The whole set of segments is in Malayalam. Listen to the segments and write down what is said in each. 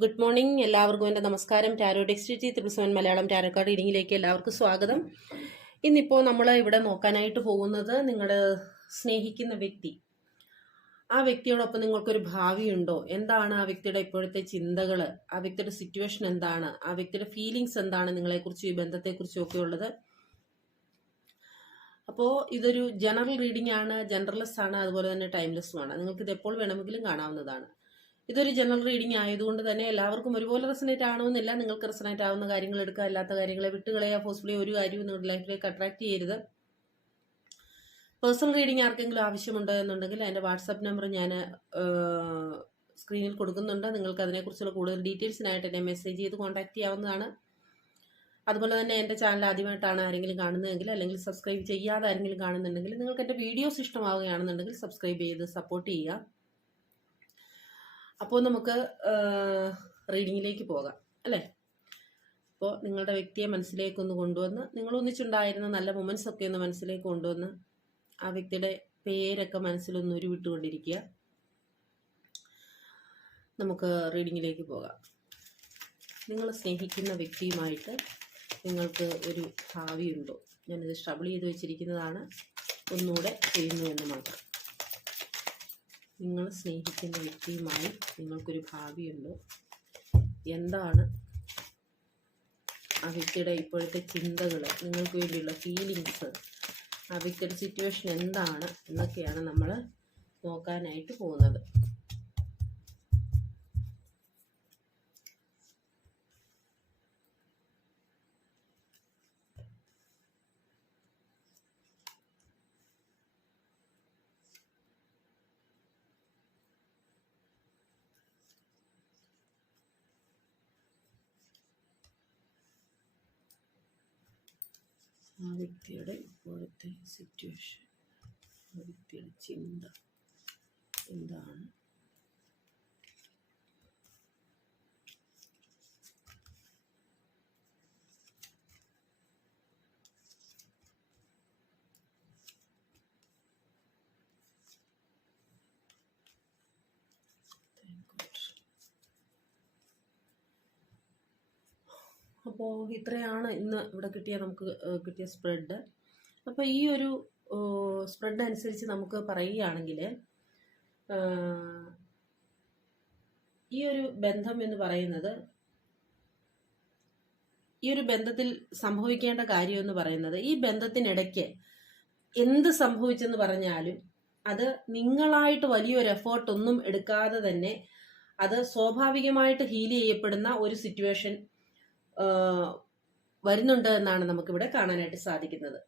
ഗുഡ് മോർണിംഗ് എല്ലാവർക്കും എന്റെ നമസ്കാരം. ടാരോ ടെക്സ്റ്റി ത്രിപിൾ മലയാളം ടാരോ കാർഡ് റീഡിങ്ങിലേക്ക് എല്ലാവർക്കും സ്വാഗതം. ഇന്നിപ്പോൾ നമ്മൾ ഇവിടെ നോക്കാനായിട്ട് പോകുന്നത് നിങ്ങൾ സ്നേഹിക്കുന്ന വ്യക്തി. ആ വ്യക്തിയോടൊപ്പം നിങ്ങൾക്കൊരു ഭാവിയുണ്ടോ എന്താണ് ആ വ്യക്തിയുടെ ഇപ്പോഴത്തെ ചിന്തകൾ ആ വ്യക്തിയുടെ സിറ്റുവേഷൻ എന്താണ്? ആ വ്യക്തിയുടെ ഫീലിങ്സ് എന്താണ് നിങ്ങളെക്കുറിച്ചും ഈ ബന്ധത്തെക്കുറിച്ചും ഒക്കെ ഉള്ളത്? അപ്പോൾ ഇതൊരു ജനറൽ റീഡിംഗ് ആണ് ജനറൽലെസ് ആണ് അതുപോലെ തന്നെ ടൈംലെസ്സും ആണ്. നിങ്ങൾക്ക് ഇത് എപ്പോൾ വേണമെങ്കിലും കാണാവുന്നതാണ്. ഇതൊരു ജനറൽ റീഡിംഗ് ആയതുകൊണ്ട് തന്നെ എല്ലാവർക്കും ഒരുപോലെ റെസനേറ്റ് ആവണമെന്നില്ല. നിങ്ങൾക്ക് റെസനേറ്റ് ആവുന്ന കാര്യങ്ങൾ എടുക്കുക അല്ലാത്ത കാര്യങ്ങളെ വിട്ടുകളയാ ഫോഴ്സ്ഫുള്ളി ഒരു കാര്യവും നിങ്ങളുടെ ലൈഫിലേക്ക് അട്രാക്ട് ചെയ്യരുത്. പേഴ്സണൽ റീഡിംഗ് ആർക്കെങ്കിലും ആവശ്യമുണ്ടോ എന്നുണ്ടെങ്കിൽ എന്റെ വാട്സപ്പ് നമ്പർ ഞാൻ സ്ക്രീനിൽ കൊടുക്കുന്നുണ്ട്. നിങ്ങൾക്ക് അതിനെക്കുറിച്ചുള്ള കൂടുതൽ ഡീറ്റെയിൽസിനായിട്ട് എന്നെ മെസ്സേജ് ചെയ്ത് കോൺടാക്ട് ചെയ്യാവുന്നതാണ്. അതുപോലെ തന്നെ എന്റെ ചാനൽ ആദ്യമായിട്ടാണ് ആരെങ്കിലും കാണുന്നതെങ്കിൽ അല്ലെങ്കിൽ സബ്സ്ക്രൈബ് ചെയ്യാതെ ആരെങ്കിലും കാണുന്നുണ്ടെങ്കിൽ നിങ്ങൾക്ക് എന്റെ വീഡിയോസ് ഇഷ്ടമാവുകയാണെന്നുണ്ടെങ്കിൽ സബ്സ്ക്രൈബ് ചെയ്ത് സപ്പോർട്ട് ചെയ്യുക. അപ്പോൾ നമുക്ക് റീഡിങ്ങിലേക്ക് പോകാം അല്ലേ? അപ്പോൾ നിങ്ങളുടെ വ്യക്തിയെ മനസ്സിലേക്കൊന്ന് കൊണ്ടുവന്ന് നിങ്ങൾ ഒന്നിച്ചുണ്ടായിരുന്ന നല്ല മൊമെൻസ് ഒക്കെ ഒന്ന് മനസ്സിലേക്ക് കൊണ്ടുവന്ന് ആ വ്യക്തിയുടെ പേരൊക്കെ മനസ്സിലൊന്ന് ഉരുവിട്ടുകൊണ്ടിരിക്കുക. നമുക്ക് റീഡിങ്ങിലേക്ക് പോകാം. നിങ്ങൾ സ്നേഹിക്കുന്ന വ്യക്തിയുമായിട്ട് നിങ്ങൾക്ക് ഒരു ഭാവിയുണ്ടോ? ഞാനിത് സ്ട്രബിൾ ചെയ്ത് വെച്ചിരിക്കുന്നതാണ്. ഒന്നുകൂടെ ചെയ്യുന്നു എന്ന് മാത്രം. നിങ്ങൾ സ്നേഹിക്കുന്ന വ്യക്തിയുമായി നിങ്ങൾക്കൊരു ഭാവിയുണ്ട്. എന്താണ് ആ വ്യക്തിയുടെ ഇപ്പോഴത്തെ ചിന്തകൾ നിങ്ങൾക്ക് വേണ്ടിയുള്ള ഫീലിങ്സ് ആ വ്യക്തിയുടെ സിറ്റുവേഷൻ എന്താണ് എന്നൊക്കെയാണ് നമ്മൾ നോക്കാനായിട്ട് പോകുന്നത്. ആ വ്യക്തിയുടെ ഇപ്പോഴത്തെ സിറ്റുവേഷൻ ആ വ്യക്തിയുടെ ചിന്ത എന്താണ്? അപ്പോൾ ഇത്രയാണ് ഇന്ന് ഇവിടെ കിട്ടിയ നമുക്ക് കിട്ടിയ സ്പ്രെഡ് അപ്പോൾ ഈ ഒരു സ്പ്രെഡ് അനുസരിച്ച് നമുക്ക് പറയുകയാണെങ്കിൽ ഈ ഒരു ബന്ധം എന്ന് പറയുന്നത് ഈ ഒരു ബന്ധത്തിൽ സംഭവിക്കേണ്ട കാര്യം എന്ന് പറയുന്നത് ഈ ബന്ധത്തിനിടയ്ക്ക് എന്ത് സംഭവിച്ചെന്ന് പറഞ്ഞാലും അത് നിങ്ങളായിട്ട് വലിയൊരു എഫേർട്ടൊന്നും എടുക്കാതെ തന്നെ അത് സ്വാഭാവികമായിട്ട് ഹീൽ ചെയ്യപ്പെടുന്ന ഒരു സിറ്റുവേഷൻ വരുന്നുണ്ട് എന്നാണ് നമുക്കിവിടെ കാണാനായിട്ട് സാധിക്കുന്നത്.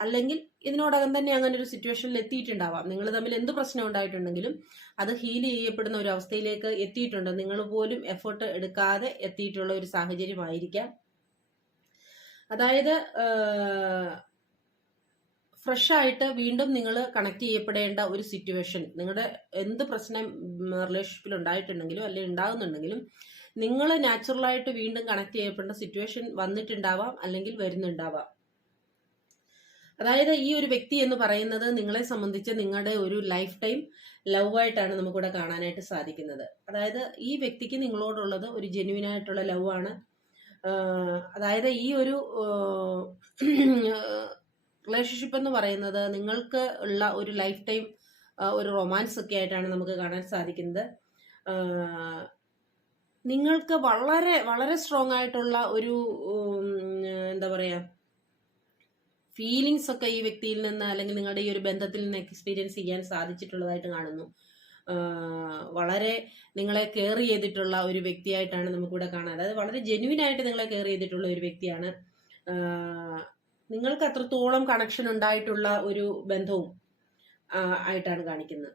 അല്ലെങ്കിൽ ഇതിനോടകം തന്നെ അങ്ങനെ ഒരു സിറ്റുവേഷനിൽ എത്തിയിട്ടുണ്ടാവാം. നിങ്ങൾ തമ്മിൽ എന്ത് പ്രശ്നം ഉണ്ടായിട്ടുണ്ടെങ്കിലും അത് ഹീൽ ചെയ്യപ്പെടുന്ന ഒരു അവസ്ഥയിലേക്ക് എത്തിയിട്ടുണ്ട്. നിങ്ങൾ പോലും എഫേർട്ട് എടുക്കാതെ എത്തിയിട്ടുള്ള ഒരു സാഹചര്യമായിരിക്കാം. അതായത് ഫ്രഷ് ആയിട്ട് വീണ്ടും നിങ്ങൾ കണക്ട് ചെയ്യപ്പെടേണ്ട ഒരു സിറ്റുവേഷൻ നിങ്ങളുടെ എന്ത് പ്രശ്നം റിലേഷൻഷിപ്പിൽ ഉണ്ടായിട്ടുണ്ടെങ്കിലും അല്ലെങ്കിൽ ഉണ്ടാകുന്നുണ്ടെങ്കിലും നിങ്ങൾ നാച്ചുറലായിട്ട് വീണ്ടും കണക്ട് ചെയ്യപ്പെടേണ്ട സിറ്റുവേഷൻ വന്നിട്ടുണ്ടാവാം അല്ലെങ്കിൽ വരുന്നുണ്ടാവാം. അതായത് ഈ ഒരു വ്യക്തി എന്ന് പറയുന്നത് നിങ്ങളെ സംബന്ധിച്ച് നിങ്ങളുടെ ഒരു ലൈഫ് ടൈം ലവ് ആയിട്ടാണ് നമുക്കിവിടെ കാണാനായിട്ട് സാധിക്കുന്നത്. അതായത് ഈ വ്യക്തിക്ക് നിങ്ങളോടുള്ളത് ഒരു ജെന്യുവൻ ആയിട്ടുള്ള ലവ് ആണ്. അതായത് ഈ ഒരു റിലേഷൻഷിപ്പ് എന്ന് പറയുന്നത് നിങ്ങൾക്ക് ഉള്ള ഒരു ലൈഫ് ടൈം ഒരു റൊമാൻസ് ഒക്കെ ആയിട്ടാണ് നമുക്ക് കാണാൻ സാധിക്കുന്നത്. നിങ്ങൾക്ക് വളരെ വളരെ സ്ട്രോങ് ആയിട്ടുള്ള ഒരു എന്താ പറയാ ഫീലിങ്സ് ഒക്കെ ഈ വ്യക്തിയിൽ നിന്ന് അല്ലെങ്കിൽ നിങ്ങളുടെ ഈ ഒരു ബന്ധത്തിൽ നിന്ന് എക്സ്പീരിയൻസ് ചെയ്യാൻ സാധിച്ചിട്ടുള്ളതായിട്ട് കാണുന്നു. വളരെ നിങ്ങളെ കെയർ ചെയ്തിട്ടുള്ള ഒരു വ്യക്തിയായിട്ടാണ് നമുക്കിവിടെ കാണാൻ. അതായത് വളരെ ജെന്യൂൻ ആയിട്ട് നിങ്ങളെ കെയർ ചെയ്തിട്ടുള്ള ഒരു വ്യക്തിയാണ്. നിങ്ങൾക്ക് അത്രത്തോളം കണക്ഷൻ ഉണ്ടായിട്ടുള്ള ഒരു ബന്ധവും ആയിട്ടാണ് കാണിക്കുന്നത്.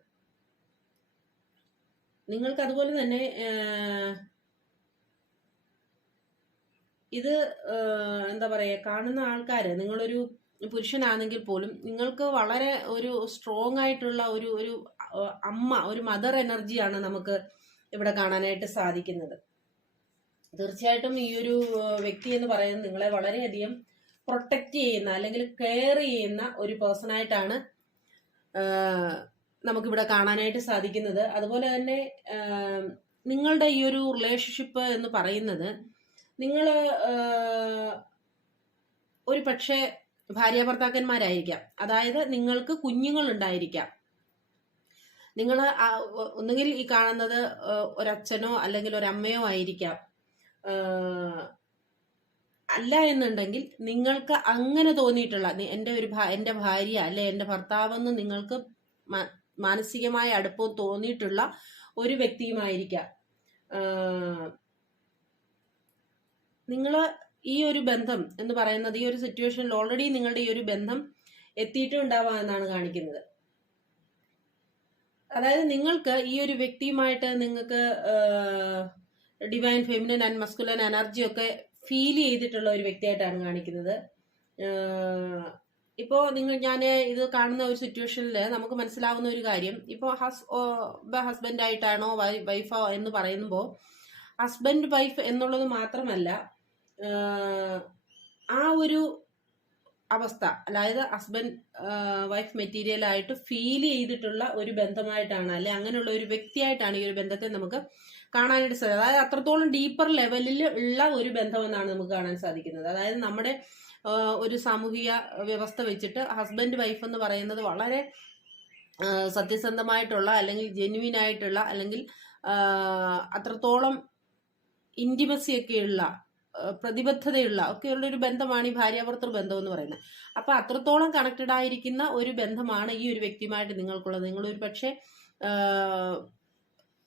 നിങ്ങൾക്ക് അതുപോലെ തന്നെ ഇത് എന്താ പറയുക കാണുന്ന ആൾക്കാർ നിങ്ങളൊരു പുരുഷനാണെങ്കിൽ പോലും നിങ്ങൾക്ക് വളരെ ഒരു സ്ട്രോങ് ആയിട്ടുള്ള ഒരു ഒരു അമ്മ ഒരു മദർ എനർജിയാണ് നമുക്ക് ഇവിടെ കാണാനായിട്ട് സാധിക്കുന്നത്. തീർച്ചയായിട്ടും ഈ ഒരു വ്യക്തി എന്ന് പറയുന്നത് നിങ്ങളെ വളരെയധികം പ്രൊട്ടക്റ്റ് ചെയ്യുന്ന അല്ലെങ്കിൽ കെയർ ചെയ്യുന്ന ഒരു പേഴ്സണായിട്ടാണ് നമുക്കിവിടെ കാണാനായിട്ട് സാധിക്കുന്നത്. അതുപോലെ തന്നെ നിങ്ങളുടെ ഈ ഒരു റിലേഷൻഷിപ്പ് എന്ന് പറയുന്നത് നിങ്ങൾ ഒരു പക്ഷേ ഭാര്യ ഭർത്താക്കന്മാരായിരിക്കാം. അതായത് നിങ്ങൾക്ക് കുഞ്ഞുങ്ങൾ ഉണ്ടായിരിക്കാം നിങ്ങൾ ഒന്നുകിൽ ഈ കാണുന്നത് ഒരച്ഛനോ അല്ലെങ്കിൽ ഒരമ്മയോ ആയിരിക്കാം. അല്ല എന്നുണ്ടെങ്കിൽ നിങ്ങൾക്ക് അങ്ങനെ തോന്നിയിട്ടുള്ള എന്റെ ഒരു എന്റെ ഭാര്യ അല്ലെ എന്റെ ഭർത്താവെന്ന് നിങ്ങൾക്ക് മാനസികമായ അടുപ്പം തോന്നിയിട്ടുള്ള ഒരു വ്യക്തിയുമായിരിക്കാം. നിങ്ങൾ ഈ ഒരു ബന്ധം എന്ന് പറയുന്നത് ഈ ഒരു സിറ്റുവേഷനിൽ ഓൾറെഡി നിങ്ങളുടെ ഈ ഒരു ബന്ധം എത്തിയിട്ടുണ്ടാവാം എന്നാണ് കാണിക്കുന്നത്. അതായത് നിങ്ങൾക്ക് ഈ ഒരു വ്യക്തിയുമായിട്ട് നിങ്ങൾക്ക് divine feminine and masculine energy ഒക്കെ ഫീൽ ചെയ്തിട്ടുള്ള ഒരു വ്യക്തിയായിട്ടാണ് കാണിക്കുന്നത്. ഇപ്പോൾ ഇപ്പോ നിങ്ങൾ ഞാൻ ഇത് കാണുന്ന ഒരു സിറ്റുവേഷനിൽ നമുക്ക് മനസ്സിലാവുന്ന ഒരു കാര്യം ഇപ്പോൾ ഹസ് ഹസ്ബൻഡായിട്ടാണോ വൈഫോ എന്ന് പറയുമ്പോൾ ഹസ്ബൻഡ് വൈഫ് എന്നുള്ളത് മാത്രമല്ല ആ ഒരു അവസ്ഥ അതായത് ഹസ്ബൻഡ് വൈഫ് മെറ്റീരിയൽ ആയിട്ട് ഫീൽ ചെയ്തിട്ടുള്ള ഒരു ബന്ധമായിട്ടാണ് അല്ലെ അങ്ങനെയുള്ള ഒരു വ്യക്തിയായിട്ടാണ് ഈ ഒരു ബന്ധത്തെ നമുക്ക് കാണാനായിട്ട് സാധിക്കും അതായത് അത്രത്തോളം ഡീപ്പർ ലെവലിൽ ഉള്ള ഒരു ബന്ധമെന്നാണ് നമുക്ക് കാണാൻ സാധിക്കുന്നത്. അതായത് നമ്മുടെ ഒരു സാമൂഹിക വ്യവസ്ഥ വെച്ചിട്ട് ഹസ്ബൻഡ് വൈഫ് എന്ന് പറയുന്നത് വളരെ സത്യസന്ധമായിട്ടുള്ള അല്ലെങ്കിൽ ജെന്യുവിൻ ആയിട്ടുള്ള അല്ലെങ്കിൽ അത്രത്തോളം ഇന്റിമസിയൊക്കെയുള്ള പ്രതിബദ്ധതയുള്ള ഒക്കെയുള്ള ഒരു ബന്ധമാണ് ഈ ഭാര്യാഭർത്തൃ ബന്ധം എന്ന് പറയുന്നത്. അപ്പൊ അത്രത്തോളം കണക്റ്റഡ് ആയിരിക്കുന്ന ഒരു ബന്ധമാണ് ഈ ഒരു വ്യക്തിയുമായിട്ട് നിങ്ങൾക്കുള്ളത്. നിങ്ങൾ ഒരു പക്ഷേ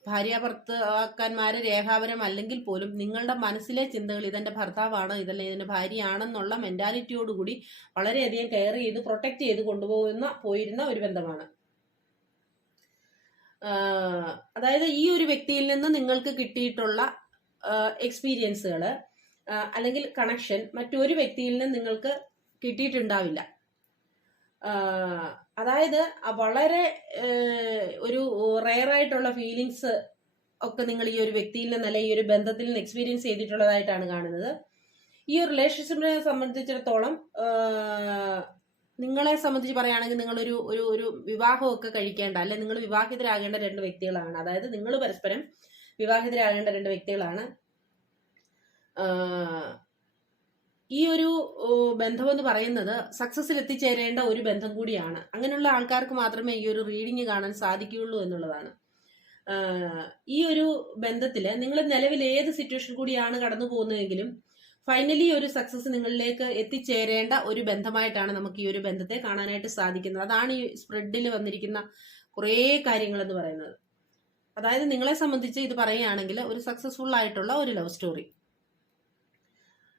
ഭാര്യാഭർത്താക്കന്മാരെ രേഖാപരം അല്ലെങ്കിൽ പോലും നിങ്ങളുടെ മനസ്സിലെ ചിന്തകൾ ഇതെന്റെ ഭർത്താവാണ് ഇതല്ല ഇതിന്റെ ഭാര്യയാണെന്നുള്ള മെന്റാലിറ്റിയോടുകൂടി വളരെയധികം കെയർ ചെയ്ത് പ്രൊട്ടക്ട് ചെയ്ത് കൊണ്ടുപോകുന്ന പോയിരുന്ന ഒരു ബന്ധമാണ്. അതായത് ഈ ഒരു വ്യക്തിയിൽ നിന്ന് നിങ്ങൾക്ക് കിട്ടിയിട്ടുള്ള എക്സ്പീരിയൻസുകൾ അല്ലെങ്കിൽ കണക്ഷൻ മറ്റൊരു വ്യക്തിയിൽ നിന്ന് നിങ്ങൾക്ക് കിട്ടിയിട്ടുണ്ടാവില്ല. അതായത് വളരെ ഒരു റയറായിട്ടുള്ള ഫീലിങ്സ് ഒക്കെ നിങ്ങൾ ഈ ഒരു വ്യക്തിയിൽ നിന്ന് അല്ലെങ്കിൽ ഈ ഒരു ബന്ധത്തിൽ നിന്ന് എക്സ്പീരിയൻസ് ചെയ്തിട്ടുള്ളതായിട്ടാണ് കാണുന്നത്. ഈ ഒരു റിലേഷൻഷിപ്പിനെ സംബന്ധിച്ചിടത്തോളം നിങ്ങളെ സംബന്ധിച്ച് പറയുകയാണെങ്കിൽ നിങ്ങളൊരു ഒരു ഒരു വിവാഹമൊക്കെ കഴിക്കേണ്ട അല്ലെ നിങ്ങൾ വിവാഹിതരാകേണ്ട രണ്ട് വ്യക്തികളാണ്. അതായത് നിങ്ങൾ പരസ്പരം വിവാഹിതരാകേണ്ട രണ്ട് വ്യക്തികളാണ്. ഈ ഒരു ബന്ധമെന്ന് പറയുന്നത് സക്സസിൽ എത്തിച്ചേരേണ്ട ഒരു ബന്ധം കൂടിയാണ്. അങ്ങനെയുള്ള ആൾക്കാർക്ക് മാത്രമേ ഈ ഒരു റീഡിങ് കാണാൻ സാധിക്കുകയുള്ളൂ എന്നുള്ളതാണ്. ഈ ഒരു ബന്ധത്തിൽ നിങ്ങൾ നിലവിൽ ഏത് സിറ്റുവേഷൻ കൂടിയാണ് കടന്നു പോകുന്നതെങ്കിലും ഫൈനലി ഒരു സക്സസ് നിങ്ങളിലേക്ക് എത്തിച്ചേരേണ്ട ഒരു ബന്ധമായിട്ടാണ് നമുക്ക് ഈ ഒരു ബന്ധത്തെ കാണാനായിട്ട് സാധിക്കുന്നത്. അതാണ് ഈ സ്പ്രെഡിൽ വന്നിരിക്കുന്ന കുറേ കാര്യങ്ങൾ എന്ന് പറയുന്നത്. അതായത് നിങ്ങളെ സംബന്ധിച്ച് ഇത് പറയുകയാണെങ്കിൽ ഒരു സക്സസ്ഫുൾ ആയിട്ടുള്ള ഒരു ലവ് സ്റ്റോറി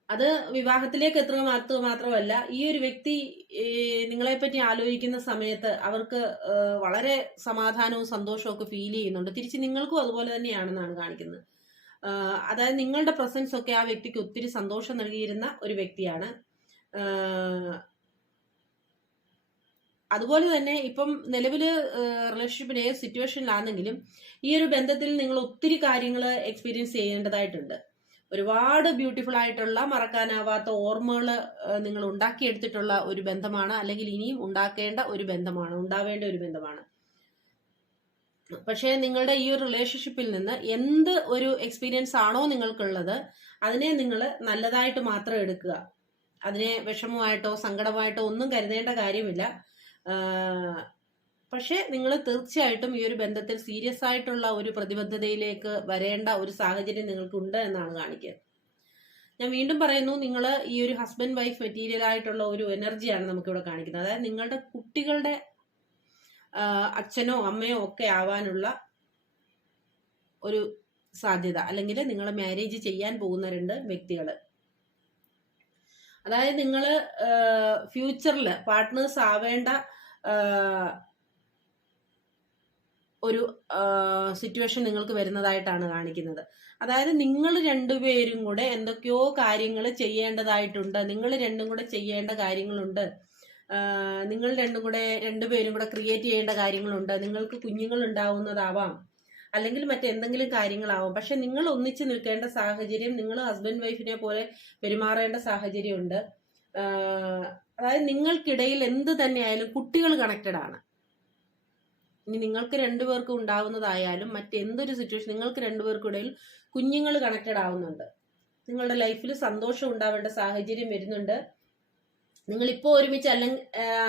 അത് വിവാഹത്തിലേക്ക് എത്തുക മാത്രം മാത്രമല്ല ഈ ഒരു വ്യക്തി നിങ്ങളെ പറ്റി ആലോചിക്കുന്ന സമയത്ത് അവർക്ക് വളരെ സമാധാനവും സന്തോഷവും ഒക്കെ ഫീൽ ചെയ്യുന്നുണ്ട്. തിരിച്ച് നിങ്ങൾക്കും അതുപോലെ തന്നെയാണെന്നാണ് കാണിക്കുന്നത്. അതായത് നിങ്ങളുടെ പ്രസൻസ് ഒക്കെ ആ വ്യക്തിക്ക് ഒത്തിരി സന്തോഷം നൽകിയിരുന്ന ഒരു വ്യക്തിയാണ്. അതുപോലെ തന്നെ ഇപ്പം നിലവിൽ റിലേഷൻഷിപ്പിന് ഏത് സിറ്റുവേഷനിലാണെങ്കിലും ഈ ഒരു ബന്ധത്തിൽ നിങ്ങൾ ഒത്തിരി കാര്യങ്ങൾ എക്സ്പീരിയൻസ് ചെയ്യേണ്ടതായിട്ടുണ്ട്. ഒരുപാട് ബ്യൂട്ടിഫുൾ ആയിട്ടുള്ള മറക്കാനാവാത്ത ഓർമ്മകൾ നിങ്ങൾ ഉണ്ടാക്കിയെടുത്തിട്ടുള്ള ഒരു ബന്ധമാണ് അല്ലെങ്കിൽ ഇനിയും ഉണ്ടാക്കേണ്ട ഒരു ബന്ധമാണ് ഉണ്ടാവേണ്ട ഒരു ബന്ധമാണ്. പക്ഷേ നിങ്ങളുടെ ഈ ഒരു റിലേഷൻഷിപ്പിൽ നിന്ന് എന്ത് ഒരു എക്സ്പീരിയൻസ് ആണോ നിങ്ങൾക്കുള്ളത് അതിനെ നിങ്ങൾ നല്ലതായിട്ട് മാത്രം എടുക്കുക. അതിനെ വിഷമമായിട്ടോ സങ്കടമായിട്ടോ ഒന്നും കരുതേണ്ട കാര്യമില്ല. പക്ഷേ നിങ്ങൾ തീർച്ചയായിട്ടും ഈ ഒരു ബന്ധത്തിൽ സീരിയസ് ആയിട്ടുള്ള ഒരു പ്രതിബദ്ധതയിലേക്ക് വരേണ്ട ഒരു സാഹചര്യം നിങ്ങൾക്കുണ്ട് എന്നാണ് കാണിക്കുക. ഞാൻ വീണ്ടും പറയുന്നു നിങ്ങൾ ഈ ഒരു ഹസ്ബൻഡ് വൈഫ് മെറ്റീരിയൽ ആയിട്ടുള്ള ഒരു എനർജിയാണ് നമുക്കിവിടെ കാണിക്കുന്നത്. അതായത് നിങ്ങളുടെ കുട്ടികളുടെ അച്ഛനോ അമ്മയോ ഒക്കെ ആവാനുള്ള ഒരു സാധ്യത അല്ലെങ്കിൽ നിങ്ങൾ മാരേജ് ചെയ്യാൻ പോകുന്ന രണ്ട് വ്യക്തികൾ അതായത് നിങ്ങൾ ഫ്യൂച്ചറിൽ പാർട്ട്നേഴ്സ് ആവേണ്ട ഒരു സിറ്റുവേഷൻ നിങ്ങൾക്ക് വരുന്നതായിട്ടാണ് കാണിക്കുന്നത്. അതായത് നിങ്ങൾ രണ്ടുപേരും കൂടെ എന്തൊക്കെയോ കാര്യങ്ങൾ ചെയ്യേണ്ടതായിട്ടുണ്ട്. നിങ്ങൾ രണ്ടും കൂടെ ചെയ്യേണ്ട കാര്യങ്ങളുണ്ട്. നിങ്ങൾ രണ്ടും കൂടെ രണ്ടുപേരും കൂടെ ക്രിയേറ്റ് ചെയ്യേണ്ട കാര്യങ്ങളുണ്ട്. നിങ്ങൾക്ക് കുഞ്ഞുങ്ങൾ ഉണ്ടാവുന്നതാവാം. അല്ലെങ്കിൽ മറ്റെന്തെങ്കിലും കാര്യങ്ങളാവാം. പക്ഷെ നിങ്ങൾ ഒന്നിച്ച് നിൽക്കേണ്ട സാഹചര്യം നിങ്ങൾ ഹസ്ബൻഡ് വൈഫിനെ പോലെ പെരുമാറേണ്ട സാഹചര്യമുണ്ട്. അതായത് നിങ്ങൾക്കിടയിൽ എന്ത് തന്നെയായാലും കുട്ടികൾ കണക്റ്റഡ് ആണ്. ഇനി നിങ്ങൾക്ക് രണ്ടുപേർക്കും ഉണ്ടാവുന്നതായാലും മറ്റെന്തൊരു സിറ്റുവേഷൻ നിങ്ങൾക്ക് രണ്ടുപേർക്കും ഇടയിൽ കുഞ്ഞുങ്ങൾ കണക്റ്റഡ് ആവുന്നുണ്ട്. നിങ്ങളുടെ ലൈഫിൽ സന്തോഷം ഉണ്ടാവേണ്ട സാഹചര്യം വരുന്നുണ്ട്. നിങ്ങൾ ഇപ്പോൾ ഒരുമിച്ച് അല്ല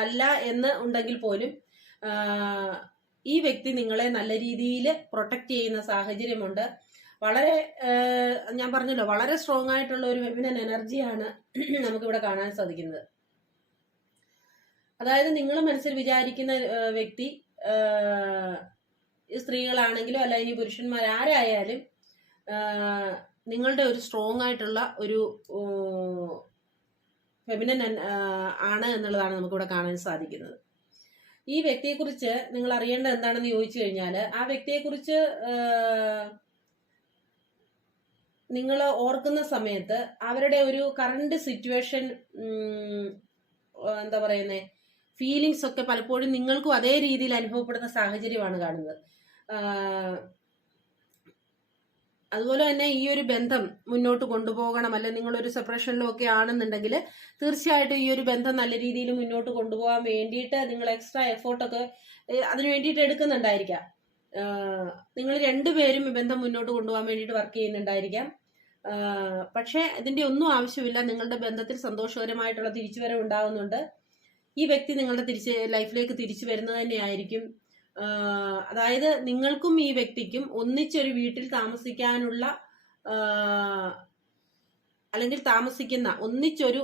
അല്ല എന്ന് ഉണ്ടെങ്കിൽ പോലും ഈ വ്യക്തി നിങ്ങളെ നല്ല രീതിയിൽ പ്രൊട്ടക്റ്റ് ചെയ്യുന്ന സാഹചര്യമുണ്ട്. വളരെ ഞാൻ പറഞ്ഞല്ലോ വളരെ സ്ട്രോങ് ആയിട്ടുള്ള ഒരു ഫെമിനൻ എനർജിയാണ് നമുക്കിവിടെ കാണാൻ സാധിക്കുന്നത്. അതായത് നിങ്ങൾ മനസ്സിൽ വിചാരിക്കുന്ന വ്യക്തി സ്ത്രീകളാണെങ്കിലും അല്ല ഇനി പുരുഷന്മാർ ആരായാലും നിങ്ങളുടെ ഒരു സ്ട്രോങ് ആയിട്ടുള്ള ഒരു ഫെമിനൻ ആണ് എന്നുള്ളതാണ് നമുക്കിവിടെ കാണാൻ സാധിക്കുന്നത്. ഈ വ്യക്തിയെക്കുറിച്ച് നിങ്ങൾ അറിയേണ്ടത് എന്താണെന്ന് ചോദിച്ചു കഴിഞ്ഞാൽ ആ വ്യക്തിയെക്കുറിച്ച് നിങ്ങൾ ഓർക്കുന്ന സമയത്ത് അവരുടെ ഒരു കറണ്ട് സിറ്റുവേഷൻ എന്താ പറയുന്നേ ഫീലിങ്സ് ഒക്കെ പലപ്പോഴും നിങ്ങൾക്കും അതേ രീതിയിൽ അനുഭവപ്പെടുന്ന സാഹചര്യമാണ് കാണുന്നത്. അതുപോലെ തന്നെ ഈ ഒരു ബന്ധം മുന്നോട്ട് കൊണ്ടുപോകണം അല്ലെ നിങ്ങളൊരു സെപ്പറേഷനിലോ ഒക്കെ ആണെന്നുണ്ടെങ്കിൽ തീർച്ചയായിട്ടും ഈ ഒരു ബന്ധം നല്ല രീതിയിൽ മുന്നോട്ട് കൊണ്ടുപോകാൻ വേണ്ടിയിട്ട് നിങ്ങൾ എക്സ്ട്രാ എഫേർട്ടൊക്കെ അതിന് വേണ്ടിയിട്ട് എടുക്കുന്നുണ്ടായിരിക്കാം. നിങ്ങൾ രണ്ടുപേരും ഈ ബന്ധം മുന്നോട്ട് കൊണ്ടുപോകാൻ വേണ്ടിയിട്ട് വർക്ക് ചെയ്യുന്നുണ്ടായിരിക്കാം. പക്ഷേ ഇതിന്റെ ഒന്നും ആവശ്യമില്ല. നിങ്ങളുടെ ബന്ധത്തിൽ സന്തോഷകരമായിട്ടുള്ള തിരിച്ചുവരവ് ഉണ്ടാകുന്നുണ്ട് ഈ വ്യക്തി നിങ്ങളുടെ തിരിച്ച് ലൈഫിലേക്ക് തിരിച്ചു വരുന്നത് തന്നെയായിരിക്കും. അതായത് നിങ്ങൾക്കും ഈ വ്യക്തിക്കും ഒന്നിച്ചൊരു വീട്ടിൽ താമസിക്കാനുള്ള അല്ലെങ്കിൽ താമസിക്കുന്ന ഒന്നിച്ചൊരു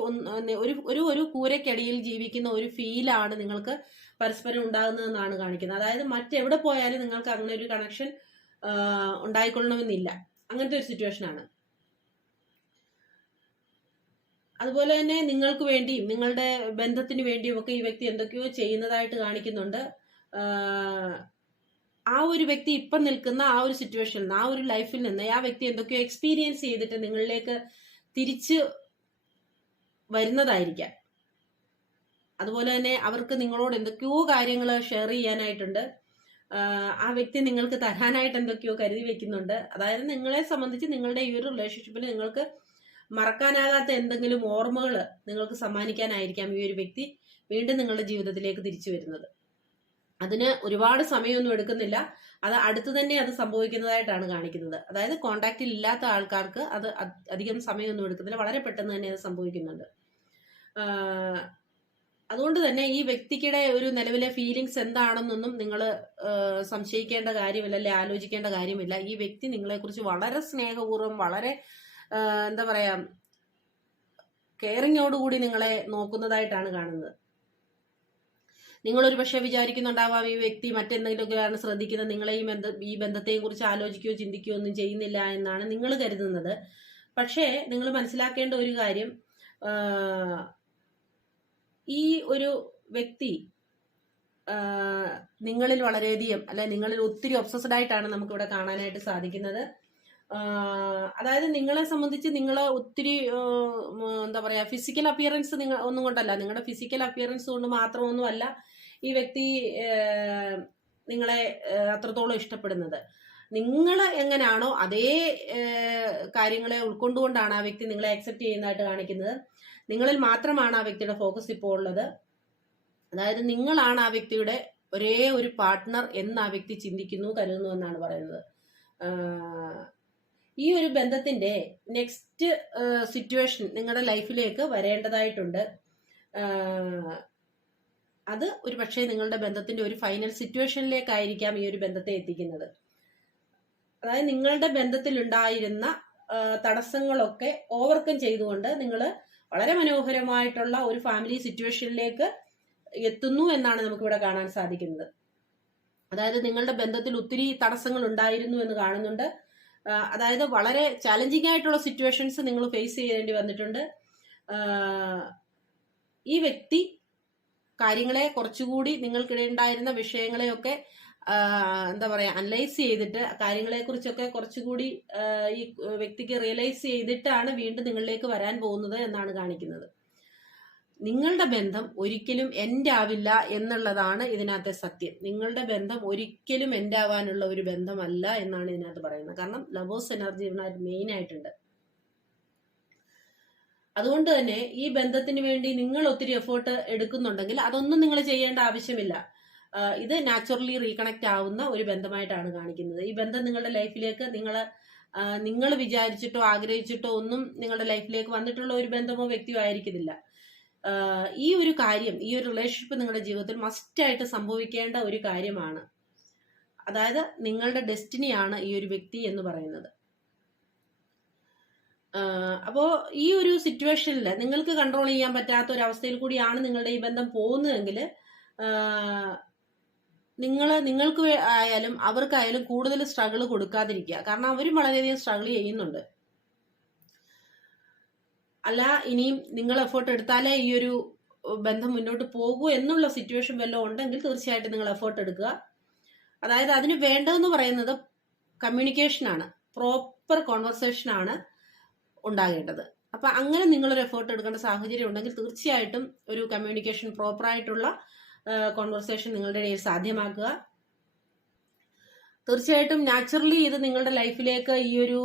ഒരു ഒരു ഒരു കൂരയ്ക്കടിയിൽ ജീവിക്കുന്ന ഒരു ഫീലാണ് നിങ്ങൾക്ക് പരസ്പരം ഉണ്ടാകുന്നതെന്നാണ് കാണിക്കുന്നത്. അതായത് മറ്റെവിടെ പോയാലും നിങ്ങൾക്ക് അങ്ങനെ ഒരു കണക്ഷൻ ഉണ്ടായിക്കൊള്ളണമെന്നില്ല. അങ്ങനത്തെ ഒരു സിറ്റുവേഷൻ ആണ് അതുപോലെ തന്നെ നിങ്ങൾക്ക് വേണ്ടിയും നിങ്ങളുടെ ബന്ധത്തിന് വേണ്ടിയും ഒക്കെ ഈ വ്യക്തി എന്തൊക്കെയോ ചെയ്യുന്നതായിട്ട് കാണിക്കുന്നുണ്ട്. ആ ഒരു വ്യക്തി ഇപ്പം നിൽക്കുന്ന ആ ഒരു സിറ്റുവേഷനിൽ നിന്ന് ആ ഒരു ലൈഫിൽ നിന്ന് ആ വ്യക്തി എന്തൊക്കെയോ എക്സ്പീരിയൻസ് ചെയ്തിട്ട് നിങ്ങളിലേക്ക് തിരിച്ച് വരുന്നതായിരിക്കാം. അതുപോലെ തന്നെ അവർക്ക് നിങ്ങളോട് എന്തൊക്കെയോ കാര്യങ്ങൾ ഷെയർ ചെയ്യാനായിട്ടുണ്ട്. ആ വ്യക്തി നിങ്ങൾക്ക് തരാനായിട്ട് എന്തൊക്കെയോ കരുതി വെക്കുന്നുണ്ട്. അതായത് നിങ്ങളെ സംബന്ധിച്ച് നിങ്ങളുടെ ഈ ഒരു റിലേഷൻഷിപ്പിൽ നിങ്ങൾക്ക് മറക്കാനാകാത്ത എന്തെങ്കിലും ഓർമ്മകൾ നിങ്ങൾക്ക് സമ്മാനിക്കാനായിരിക്കാം ഈ ഒരു വ്യക്തി വീണ്ടും നിങ്ങളുടെ ജീവിതത്തിലേക്ക് തിരിച്ചു വരുന്നത്. അതിന് ഒരുപാട് സമയമൊന്നും എടുക്കുന്നില്ല. അത് അടുത്ത് തന്നെ അത് സംഭവിക്കുന്നതായിട്ടാണ് കാണിക്കുന്നത്. അതായത് കോണ്ടാക്റ്റിൽ ഇല്ലാത്ത ആൾക്കാർക്ക് അത് അധികം സമയമൊന്നും എടുക്കുന്നില്ല. വളരെ പെട്ടെന്ന് തന്നെ അത് സംഭവിക്കുന്നുണ്ട്. അതുകൊണ്ട് തന്നെ ഈ വ്യക്തിക്കിടെ ഒരു നിലവിലെ ഫീലിങ്സ് എന്താണെന്നൊന്നും നിങ്ങൾ സംശയിക്കേണ്ട കാര്യമില്ല അല്ലെ ആലോചിക്കേണ്ട കാര്യമില്ല. ഈ വ്യക്തി നിങ്ങളെക്കുറിച്ച് വളരെ സ്നേഹപൂർവം വളരെ എന്താ പറയാ കെയറിങ്ങോടുകൂടി നിങ്ങളെ നോക്കുന്നതായിട്ടാണ് കാണുന്നത്. നിങ്ങളൊരു പക്ഷേ വിചാരിക്കുന്നുണ്ടാവാം ഈ വ്യക്തി മറ്റെന്തെങ്കിലുമൊക്കെയാണ് ശ്രദ്ധിക്കുന്നത് നിങ്ങളെ ഈ ബന്ധ ഈ ബന്ധത്തെയും കുറിച്ച് ആലോചിക്കുകയോ ചിന്തിക്കുകയോ ഒന്നും ചെയ്യുന്നില്ല എന്നാണ് നിങ്ങൾ കരുതുന്നത്. പക്ഷേ നിങ്ങൾ മനസ്സിലാക്കേണ്ട ഒരു കാര്യം ഈ ഒരു വ്യക്തി നിങ്ങളിൽ വളരെയധികം അല്ലെ നിങ്ങളിൽ ഒത്തിരി ഒബ്സസ്ഡ് ആയിട്ടാണ് നമുക്കിവിടെ കാണാനായിട്ട് സാധിക്കുന്നത്. അതായത് നിങ്ങളെ സംബന്ധിച്ച് നിങ്ങൾ ഒത്തിരി എന്താ പറയാ ഫിസിക്കൽ അപ്പിയറൻസ് നിങ്ങൾ ഒന്നും കൊണ്ടല്ല. നിങ്ങളുടെ ഫിസിക്കൽ അപ്പിയറൻസ് കൊണ്ട് മാത്രമൊന്നുമല്ല ഈ വ്യക്തി നിങ്ങളെ അത്രത്തോളം ഇഷ്ടപ്പെടുന്നത്. നിങ്ങൾ എങ്ങനെയാണോ അതേ കാര്യങ്ങളെ ഉൾക്കൊണ്ടുകൊണ്ടാണ് ആ വ്യക്തി നിങ്ങളെ അക്സെപ്റ്റ് ചെയ്യുന്നതായിട്ട് കാണിക്കുന്നത്. നിങ്ങളിൽ മാത്രമാണ് ആ വ്യക്തിയുടെ ഫോക്കസ് ഇപ്പോൾ ഉള്ളത്. അതായത് നിങ്ങളാണ് ആ വ്യക്തിയുടെ ഒരേ ഒരു പാർട്ട്ണർ എന്ന് ആ വ്യക്തി ചിന്തിക്കുന്നു കരുതുന്നു എന്നാണ് പറയുന്നത്. ഈ ഒരു ബന്ധത്തിന്റെ നെക്സ്റ്റ് സിറ്റുവേഷൻ നിങ്ങളുടെ ലൈഫിലേക്ക് വരേണ്ടതായിട്ടുണ്ട്. അത് ഒരു പക്ഷേ നിങ്ങളുടെ ബന്ധത്തിന്റെ ഒരു ഫൈനൽ സിറ്റുവേഷനിലേക്കായിരിക്കാം ഈ ഒരു ബന്ധത്തെ എത്തിക്കുന്നത്. അതായത് നിങ്ങളുടെ ബന്ധത്തിൽ ഉണ്ടായിരുന്ന തടസ്സങ്ങളൊക്കെ ഓവർകം ചെയ്തുകൊണ്ട് നിങ്ങൾ വളരെ മനോഹരമായിട്ടുള്ള ഒരു ഫാമിലി സിറ്റുവേഷനിലേക്ക് എത്തുന്നു എന്നാണ് നമുക്കിവിടെ കാണാൻ സാധിക്കുന്നത്. അതായത് നിങ്ങളുടെ ബന്ധത്തിൽ ഒത്തിരി തടസ്സങ്ങൾ ഉണ്ടായിരുന്നു എന്ന് കാണുന്നുണ്ട്. അതായത് വളരെ ചാലഞ്ചിങ് ആയിട്ടുള്ള സിറ്റുവേഷൻസ് നിങ്ങൾ ഫേസ് ചെയ്യേണ്ടി വന്നിട്ടുണ്ട്. ഈ വ്യക്തി കാര്യങ്ങളെ കുറച്ചുകൂടി നിങ്ങൾക്കിടെ ഉണ്ടായിരുന്ന വിഷയങ്ങളെയൊക്കെ എന്താ പറയാ അനലൈസ് ചെയ്തിട്ട് കാര്യങ്ങളെ കുറിച്ചൊക്കെ കുറച്ചുകൂടി ഈ വ്യക്തിക്ക് റിയലൈസ് ചെയ്തിട്ടാണ് വീണ്ടും നിങ്ങളിലേക്ക് വരാൻ പോകുന്നത് എന്നാണ് കാണിക്കുന്നത്. നിങ്ങളുടെ ബന്ധം ഒരിക്കലും എന്റെ ആവില്ല എന്നുള്ളതാണ് ഇതിനകത്തെ സത്യം. നിങ്ങളുടെ ബന്ധം ഒരിക്കലും എന്റെ ആവാനുള്ള ഒരു ബന്ധമല്ല എന്നാണ് ഇതിനകത്ത് പറയുന്നത്. കാരണം ലവേഴ്സ് എനർജി ഇതിനകത്ത് മെയിൻ ആയിട്ടുണ്ട്. അതുകൊണ്ട് തന്നെ ഈ ബന്ധത്തിന് വേണ്ടി നിങ്ങൾ ഒത്തിരി എഫേർട്ട് എടുക്കുന്നുണ്ടെങ്കിൽ അതൊന്നും നിങ്ങൾ ചെയ്യേണ്ട ആവശ്യമില്ല. ഇത് നാച്ചുറലി റീകണക്ട് ആവുന്ന ഒരു ബന്ധമായിട്ടാണ് കാണിക്കുന്നത്. ഈ ബന്ധം നിങ്ങളുടെ ലൈഫിലേക്ക് നിങ്ങൾ നിങ്ങൾ വിചാരിച്ചിട്ടോ ആഗ്രഹിച്ചിട്ടോ ഒന്നും നിങ്ങളുടെ ലൈഫിലേക്ക് വന്നിട്ടുള്ള ഒരു ബന്ധമോ വ്യക്തിയോ ആയിരിക്കുന്നില്ല. ഈ ഒരു കാര്യം ഈ ഒരു റിലേഷൻഷിപ്പ് നിങ്ങളുടെ ജീവിതത്തിൽ മസ്റ്റായിട്ട് സംഭവിക്കേണ്ട ഒരു കാര്യമാണ്. അതായത് നിങ്ങളുടെ ഡെസ്റ്റിനിയാണ് ഈ ഒരു വ്യക്തി എന്ന് പറയുന്നത്. അപ്പോ ഈ ഒരു സിറ്റുവേഷനിൽ നിങ്ങൾക്ക് കൺട്രോൾ ചെയ്യാൻ പറ്റാത്ത ഒരു അവസ്ഥയിൽ കൂടിയാണ് നിങ്ങളുടെ ഈ ബന്ധം പോകുന്നതെങ്കിൽ നിങ്ങൾ നിങ്ങൾക്ക് ആയാലും അവർക്കായാലും കൂടുതൽ സ്ട്രഗിൾ കൊടുക്കാതിരിക്കുക. കാരണം അവരും വളരെയധികം സ്ട്രഗിൾ ചെയ്യുന്നുണ്ട്. അല്ല ഇനിയും നിങ്ങൾ എഫേർട്ട് എടുത്താലേ ഈ ഒരു ബന്ധം മുന്നോട്ട് പോകൂ എന്നുള്ള സിറ്റുവേഷൻ വല്ലതും ഉണ്ടെങ്കിൽ തീർച്ചയായിട്ടും നിങ്ങൾ എഫേർട്ട് എടുക്കുക. അതായത് അതിന് വേണ്ടതെന്ന് പറയുന്നത് കമ്മ്യൂണിക്കേഷനാണ് പ്രോപ്പർ കോൺവെർസേഷനാണ് ഉണ്ടാകേണ്ടത്. അപ്പൊ അങ്ങനെ നിങ്ങളൊരു എഫേർട്ട് എടുക്കേണ്ട സാഹചര്യം ഉണ്ടെങ്കിൽ തീർച്ചയായിട്ടും ഒരു കമ്മ്യൂണിക്കേഷൻ പ്രോപ്പറായിട്ടുള്ള കോൺവെർസേഷൻ നിങ്ങളുടെ ഇടയിൽ സാധ്യമാക്കുക. തീർച്ചയായിട്ടും നാച്ചുറലി ഇത് നിങ്ങളുടെ ലൈഫിലേക്ക് ഈ ഒരു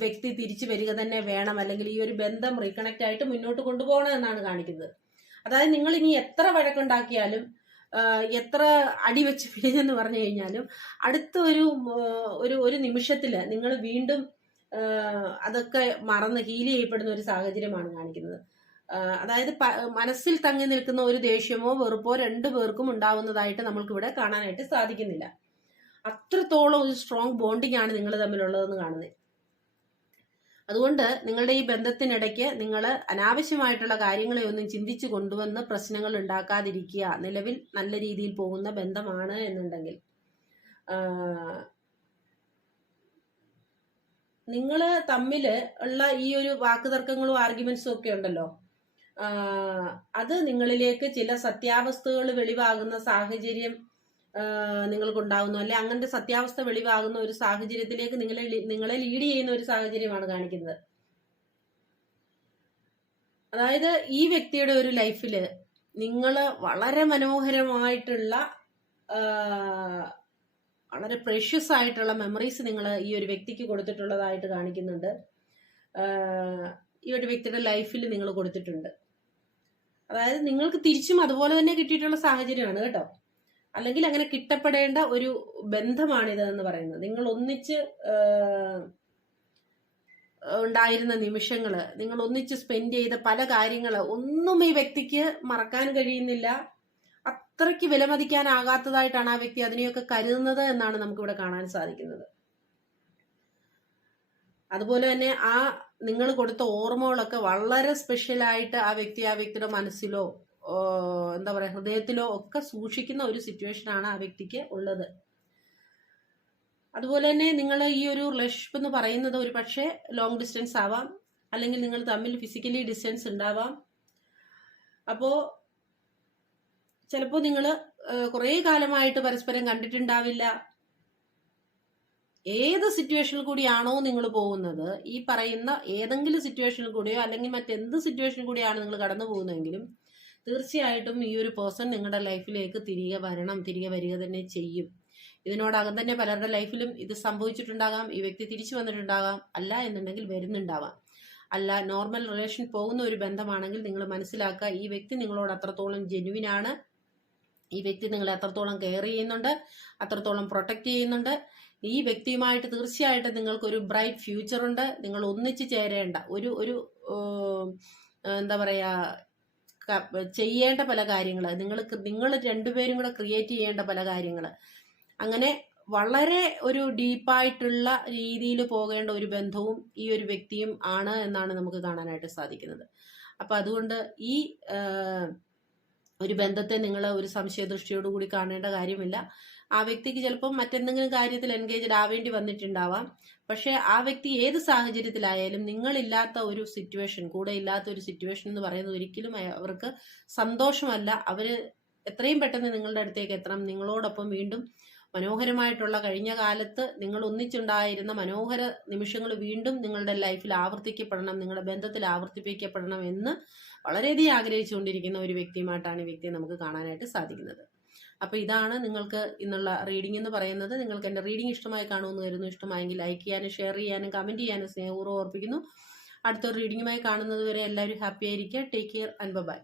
വ്യക്തി തിരിച്ചു വരിക തന്നെ വേണം. അല്ലെങ്കിൽ ഈ ഒരു ബന്ധം റീകണക്ട് ആയിട്ട് മുന്നോട്ട് കൊണ്ടുപോകണം എന്നാണ് കാണിക്കുന്നത്. അതായത് നിങ്ങൾ ഇനി എത്ര വഴക്കുണ്ടാക്കിയാലും എത്ര അടി വെച്ച് പിരിഞ്ഞെന്ന് പറഞ്ഞു കഴിഞ്ഞാലും അടുത്ത ഒരു ഒരു ഒരു നിമിഷത്തിൽ നിങ്ങൾ വീണ്ടും അതൊക്കെ മറന്ന് ഹീൽ ചെയ്യപ്പെടുന്ന ഒരു സാഹചര്യമാണ് കാണിക്കുന്നത്. അതായത് മനസ്സിൽ തങ്ങി നിൽക്കുന്ന ഒരു ദേഷ്യമോ വെറുപ്പോ രണ്ടു പേർക്കും ഉണ്ടാവുന്നതായിട്ട് നമ്മൾക്കിവിടെ കാണാനായിട്ട് സാധിക്കുന്നില്ല. അത്രത്തോളം ഒരു സ്ട്രോങ് ബോണ്ടിങ് ആണ് നിങ്ങൾ തമ്മിലുള്ളതെന്ന് കാണുന്നത് അതുകൊണ്ട് നിങ്ങളുടെ ഈ ബന്ധത്തിനിടയ്ക്ക് നിങ്ങൾ അനാവശ്യമായിട്ടുള്ള കാര്യങ്ങളെ ഒന്നും ചിന്തിച്ചു കൊണ്ടുവന്ന് പ്രശ്നങ്ങൾ ഉണ്ടാക്കാതിരിക്കുക നിലവിൽ നല്ല രീതിയിൽ പോകുന്ന ബന്ധമാണ് എന്നുണ്ടെങ്കിൽ നിങ്ങൾ തമ്മിൽ ഉള്ള ഈ ഒരു വാക്കുതർക്കങ്ങളും ആർഗ്യുമെന്റ്സും ഒക്കെ ഉണ്ടല്ലോ. അത് നിങ്ങളിലേക്ക് ചില സത്യാവസ്ഥകൾ വെളിവാകുന്ന സാഹചര്യം നിങ്ങൾക്കുണ്ടാകുന്നു അല്ലെ അങ്ങനത്തെ സത്യാവസ്ഥ വെളിവാകുന്ന ഒരു സാഹചര്യത്തിലേക്ക് നിങ്ങളെ നിങ്ങളെ ലീഡ് ചെയ്യുന്ന ഒരു സാഹചര്യമാണ് കാണിക്കുന്നത്. അതായത് ഈ വ്യക്തിയുടെ ഒരു ലൈഫിൽ നിങ്ങൾ വളരെ മനോഹരമായിട്ടുള്ള വളരെ പ്രഷ്യസ് ആയിട്ടുള്ള മെമ്മറീസ് നിങ്ങൾ ഈ ഒരു വ്യക്തിക്ക് കൊടുത്തിട്ടുള്ളതായിട്ട് കാണിക്കുന്നുണ്ട്. ഈ ഒരു വ്യക്തിയുടെ ലൈഫിൽ നിങ്ങൾ കൊടുത്തിട്ടുണ്ട്. അതായത് നിങ്ങൾക്ക് തിരിച്ചും അതുപോലെ തന്നെ കിട്ടിയിട്ടുള്ള സാഹചര്യമാണ് കേട്ടോ. അല്ലെങ്കിൽ അങ്ങനെ കിട്ടപ്പെടേണ്ട ഒരു ബന്ധമാണിത് എന്ന് പറയുന്നത്. നിങ്ങൾ ഒന്നിച്ച് ഉണ്ടായിരുന്ന നിമിഷങ്ങൾ നിങ്ങൾ ഒന്നിച്ച് സ്പെൻഡ് ചെയ്ത പല കാര്യങ്ങൾ ഒന്നും ഈ വ്യക്തിക്ക് മറക്കാൻ കഴിയുന്നില്ല. അത്രയ്ക്ക് വിലമതിക്കാനാകാത്തതായിട്ടാണ് ആ വ്യക്തി അതിനെയൊക്കെ കരുതുന്നത് എന്നാണ് നമുക്കിവിടെ കാണാൻ സാധിക്കുന്നത്. അതുപോലെ തന്നെ ആ നിങ്ങൾ കൊടുത്ത ഓർമ്മകളൊക്കെ വളരെ സ്പെഷ്യലായിട്ട് ആ വ്യക്തി ആ വ്യക്തിയുടെ മനസ്സിലോ എന്താ പറയുക ഹൃദയത്തിലോ ഒക്കെ സൂക്ഷിക്കുന്ന ഒരു സിറ്റുവേഷനാണ് ആ വ്യക്തിക്ക് ഉള്ളത്. അതുപോലെ തന്നെ നിങ്ങൾ ഈ ഒരു റിലേഷൻഷിപ്പ് എന്ന് പറയുന്നത് ഒരു പക്ഷേ ലോങ് ഡിസ്റ്റൻസ് ആവാം അല്ലെങ്കിൽ നിങ്ങൾ തമ്മിൽ ഫിസിക്കലി ഡിസ്റ്റൻസ് ഉണ്ടാവാം. അപ്പോൾ ചിലപ്പോൾ നിങ്ങൾ കുറേ കാലമായിട്ട് പരസ്പരം കണ്ടിട്ടുണ്ടാവില്ല. ഏത് സിറ്റുവേഷനിൽ കൂടിയാണോ നിങ്ങൾ പോകുന്നത് ഈ പറയുന്ന ഏതെങ്കിലും സിറ്റുവേഷനിൽ കൂടിയോ അല്ലെങ്കിൽ മറ്റെന്ത് സിറ്റുവേഷനിൽ കൂടിയാണ് നിങ്ങൾ കടന്നു പോകുന്നതെങ്കിലും തീർച്ചയായിട്ടും ഈ ഒരു പേഴ്സൺ നിങ്ങളുടെ ലൈഫിലേക്ക് തിരികെ വരണം തിരികെ വരിക തന്നെ ചെയ്യും. ഇതിനോടകം തന്നെ പലരുടെ ലൈഫിലും ഇത് സംഭവിച്ചിട്ടുണ്ടാകാം ഈ വ്യക്തി തിരിച്ചു വന്നിട്ടുണ്ടാകാം അല്ല എന്നുണ്ടെങ്കിൽ വരുന്നുണ്ടാവാം. അല്ല നോർമൽ റിലേഷൻ പോകുന്ന ഒരു ബന്ധമാണെങ്കിൽ നിങ്ങൾ മനസ്സിലാക്കുക ഈ വ്യക്തി നിങ്ങളോട് അത്രത്തോളം ജെന്യുവിൻ ആണ്. ഈ വ്യക്തി നിങ്ങളെ അത്രത്തോളം കെയർ ചെയ്യുന്നുണ്ട് അത്രത്തോളം പ്രൊട്ടക്റ്റ് ചെയ്യുന്നുണ്ട്. ഈ വ്യക്തിയുമായിട്ട് തീർച്ചയായിട്ടും നിങ്ങൾക്കൊരു ബ്രൈറ്റ് ഫ്യൂച്ചർ ഉണ്ട്. നിങ്ങൾ ഒന്നിച്ച് ചേരേണ്ട. ഒരു ഒരു എന്താ പറയാ ക- ചെയ്യേണ്ട പല കാര്യങ്ങൾ നിങ്ങൾ നിങ്ങൾ രണ്ടുപേരും കൂടെ ക്രിയേറ്റ് ചെയ്യേണ്ട പല കാര്യങ്ങൾ അങ്ങനെ വളരെ ഒരു ഡീപ്പായിട്ടുള്ള രീതിയിൽ പോകേണ്ട ഒരു ബന്ധവും ഈ ഒരു വ്യക്തിയും ആണ് എന്നാണ് നമുക്ക് കാണാനായിട്ട് സാധിക്കുന്നത്. അപ്പം അതുകൊണ്ട് ഈ ഒരു ബന്ധത്തെ നിങ്ങൾ ഒരു സംശയദൃഷ്ടിയോടുകൂടി കാണേണ്ട കാര്യമില്ല. ആ വ്യക്തിക്ക് ചിലപ്പം മറ്റെന്തെങ്കിലും കാര്യത്തിൽ എൻഗേജ്ഡ് ആവേണ്ടി വന്നിട്ടുണ്ടാവാം. പക്ഷെ ആ വ്യക്തി ഏത് സാഹചര്യത്തിലായാലും നിങ്ങളില്ലാത്ത ഒരു സിറ്റുവേഷൻ കൂടെ ഇല്ലാത്ത ഒരു സിറ്റുവേഷൻ എന്ന് പറയുന്നത് ഒരിക്കലും അവർക്ക് സന്തോഷമല്ല. അവർ എത്രയും പെട്ടെന്ന് നിങ്ങളുടെ അടുത്തേക്ക് എത്തണം. നിങ്ങളോടൊപ്പം വീണ്ടും മനോഹരമായിട്ടുള്ള കഴിഞ്ഞ കാലത്ത് നിങ്ങൾ ഒന്നിച്ചുണ്ടായിരുന്ന മനോഹര നിമിഷങ്ങൾ വീണ്ടും നിങ്ങളുടെ ലൈഫിൽ ആവർത്തിക്കപ്പെടണം നിങ്ങളുടെ ബന്ധത്തിൽ ആവർത്തിപ്പിക്കപ്പെടണം എന്ന് വളരെയധികം ആഗ്രഹിച്ചുകൊണ്ടിരിക്കുന്ന ഒരു വ്യക്തിയുമായിട്ടാണ് ഈ വ്യക്തിയെ നമുക്ക് കാണാനായിട്ട് സാധിക്കുന്നത്. അപ്പൊ ഇതാണ് നിങ്ങൾക്ക് ഇന്നുള്ള റീഡിംഗ് എന്ന് പറയുന്നത്. നിങ്ങൾക്ക് എന്റെ റീഡിംഗ് ഇഷ്ടമായി കാണുമെന്ന് കരുതുന്നു. ഇഷ്ടമായെങ്കിൽ ലൈക്ക് ചെയ്യാനും ഷെയർ ചെയ്യാനും കമന്റ് ചെയ്യാനും സ്നേഹപൂർവം ഓർപ്പിക്കുന്നു. അടുത്തൊരു റീഡിങ്ങുമായി കാണുന്നത് വരെ എല്ലാവരും ഹാപ്പി ആയിരിക്കുക ടേക്ക് കെയർ ആൻഡ് ബൈ